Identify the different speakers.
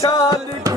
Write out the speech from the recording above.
Speaker 1: শালিক